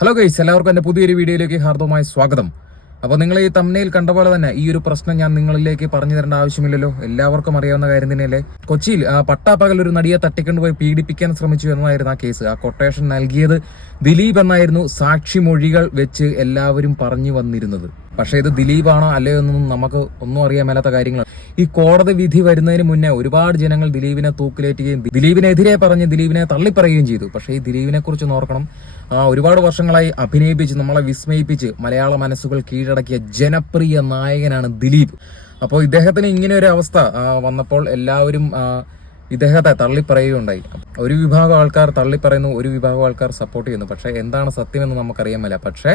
Hello guys എല്ലാവർക്കും എന്റെ പുതിയൊരു വീഡിയോയിലേക്ക് ഹാർദവമായ സ്വാഗതം. അപ്പോൾ നിങ്ങൾ ഈ തമ്മനയിൽ കണ്ട പോലെ തന്നെ ഈ ഒരു പ്രശ്നം ഞാൻ നിങ്ങളിലേക്ക് പറഞ്ഞു തരേണ്ട ആവശ്യമില്ലല്ലോ. എല്ലാവർക്കും അറിയാവുന്ന കാര്യം തന്നെയല്ലേ? കൊച്ചിയിൽ പട്ടാപ്പകൽ ഒരു നടിയെ തട്ടിക്കൊണ്ടുപോയി പീഡിപ്പിക്കാൻ ശ്രമിച്ചു എന്നതായിരുന്നു ആ കേസ് ആ കൊട്ടേഷൻ നൽകിയത്. ദിലീപ് എന്നായിരുന്നു സാക്ഷി മൊഴികൾ വെച്ച് എല്ലാവരും പറഞ്ഞു വന്നിരുന്നത്. പക്ഷേ ഇത് ദിലീപാണോ അല്ലയോ എന്നൊന്നും നമുക്ക് ഒന്നും അറിയാൻ മേലാത്ത കാര്യങ്ങൾ ഈ കോടതി വിധി വരുന്നതിന് മുന്നേ ഒരുപാട് ജനങ്ങൾ ദിലീപിനെ തൂക്കിലേറ്റുകയും ദിലീപിനെതിരെ പറഞ്ഞ് ദിലീപിനെ തള്ളിപ്പറയുകയും ചെയ്തു. പക്ഷേ ഈ ദിലീപിനെ കുറിച്ച് ഓർക്കണം. ഒരുപാട് വർഷങ്ങളായി അഭിനയിപ്പിച്ച് നമ്മളെ വിസ്മയിപ്പിച്ച് മലയാള മനസ്സുകൾ കീഴടക്കിയ ജനപ്രിയ നായകനാണ് ദിലീപ്. അപ്പോൾ ഇദ്ദേഹത്തിന് ഇങ്ങനെ ഒരു അവസ്ഥ വന്നപ്പോൾ എല്ലാവരും ഇദ്ദേഹത്തെ തള്ളിപ്പറയുകയുണ്ടായി. ഒരു വിഭാഗം ആൾക്കാർ തള്ളിപ്പറയുന്നു ഒരു വിഭാഗം ആൾക്കാർ സപ്പോർട്ട് ചെയ്യുന്നു. പക്ഷേ എന്താണ് സത്യമെന്ന് നമുക്കറിയാൻ പക്ഷേ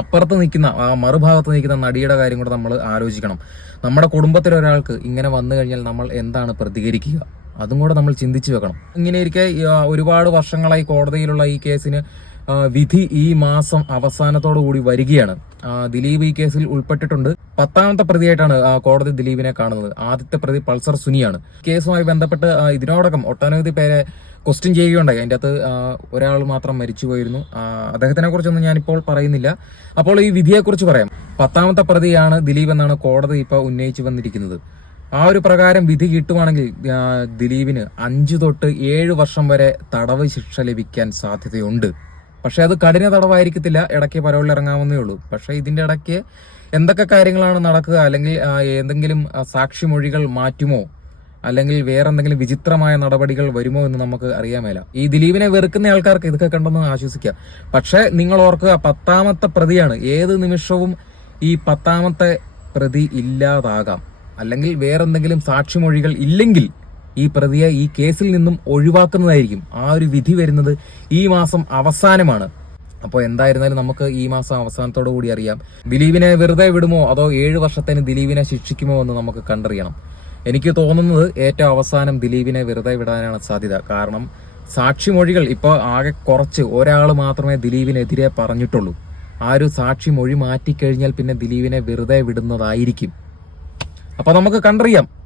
അപ്പുറത്ത് നിൽക്കുന്ന ആ മറുഭാഗത്ത് നിൽക്കുന്ന നടിയുടെ കാര്യം കൂടെ നമ്മൾ ആലോചിക്കണം. നമ്മുടെ കുടുംബത്തിലെ ഒരാൾക്ക് ഇങ്ങനെ വന്നു കഴിഞ്ഞാൽ നമ്മൾ എന്താണ് പ്രതികരിക്കുക? അതും കൂടെ നമ്മൾ ചിന്തിച്ചു വെക്കണം. ഇങ്ങനെ ഇരിക്കെ ഒരുപാട് വർഷങ്ങളായി കോടതിയിലുള്ള ഈ കേസിന് വിധി ഈ മാസം അവസാനത്തോടു കൂടി വരികയാണ്. ദിലീപ് ഈ കേസിൽ ഉൾപ്പെട്ടിട്ടുണ്ട്. പത്താമത്തെ പ്രതിയായിട്ടാണ് കോടതി ദിലീപിനെ കാണുന്നത്. ആദ്യത്തെ പ്രതി പൾസർ സുനിയാണ്. കേസുമായി ബന്ധപ്പെട്ട് ഇതിനോടകം ഒട്ടനവധി പേരെ ക്വസ്റ്റ്യൻ ചെയ്യുകയുണ്ടായി. അതിന്റെ അകത്ത് ഒരാൾ മാത്രം മരിച്ചു പോയിരുന്നു അദ്ദേഹത്തിനെ കുറിച്ചൊന്നും ഞാനിപ്പോൾ പറയുന്നില്ല. അപ്പോൾ ഈ വിധിയെക്കുറിച്ച് പറയാം. പത്താമത്തെ പ്രതിയാണ് ദിലീപ് എന്നാണ് കോടതി ഇപ്പോൾ ഉന്നയിച്ചു വന്നിരിക്കുന്നത്. ആ ഒരു പ്രകാരം വിധി കിട്ടുവാണെങ്കിൽ ദിലീപിന് അഞ്ചു തൊട്ട് ഏഴ് വർഷം വരെ തടവ് ശിക്ഷ ലഭിക്കാൻ സാധ്യതയുണ്ട്. പക്ഷെ അത് കഠിന തടവായിരിക്കത്തില്ല. ഇടയ്ക്ക് പരോളിൽ ഇറങ്ങാവുന്നേ ഉള്ളൂ. പക്ഷെ ഇതിന്റെ ഇടയ്ക്ക് എന്തൊക്കെ കാര്യങ്ങളാണ് നടക്കുക? അല്ലെങ്കിൽ എന്തെങ്കിലും സാക്ഷി മൊഴികൾ സാക്ഷിമൊഴികൾ മാറ്റുമോ? അല്ലെങ്കിൽ വേറെ എന്തെങ്കിലും വിചിത്രമായ നടപടികൾ വരുമോ എന്ന് നമുക്ക് അറിയാൻ മേല. ഈ ദിലീപിനെ വെറുക്കുന്ന ആൾക്കാർക്ക് ഇതൊക്കെ കണ്ടെന്ന് ആശ്വസിക്കാം. പക്ഷെ നിങ്ങൾ ഓർക്കുക പത്താമത്തെ പ്രതിയാണ്. ഏത് നിമിഷവും ഈ പത്താമത്തെ പ്രതി ഇല്ലാതാകാം. അല്ലെങ്കിൽ വേറെന്തെങ്കിലും സാക്ഷിമൊഴികൾ ഇല്ലെങ്കിൽ ഈ പ്രതിയെ ഈ കേസിൽ നിന്നും ഒഴിവാക്കുന്നതായിരിക്കും. ആ ഒരു വിധി വരുന്നത് ഈ മാസം അവസാനമാണ്. അപ്പോൾ എന്തായിരുന്നാലും നമുക്ക് ഈ മാസം അവസാനത്തോടു കൂടി അറിയാം. ദിലീപിനെ വെറുതെ വിടുമോ അതോ ഏഴ് വർഷത്തിന് ദിലീപിനെ ശിക്ഷിക്കുമോ എന്ന് നമുക്ക് കണ്ടറിയണം. എനിക്ക് തോന്നുന്നത് ഏറ്റവും അവസാനം ദിലീപിനെ വെറുതെ വിടാനാണ് സാധ്യത. കാരണം സാക്ഷിമൊഴികൾ ഇപ്പോൾ ആകെ കുറച്ച് ഒരാൾ മാത്രമേ ദിലീപിനെതിരെ പറഞ്ഞിട്ടുള്ളൂ. ആ ഒരു സാക്ഷി മൊഴി മാറ്റിക്കഴിഞ്ഞാൽ പിന്നെ ദിലീപിനെ വെറുതെ വിടുന്നതായിരിക്കും. അപ്പോൾ നമുക്ക് കണ്ടറിയാം.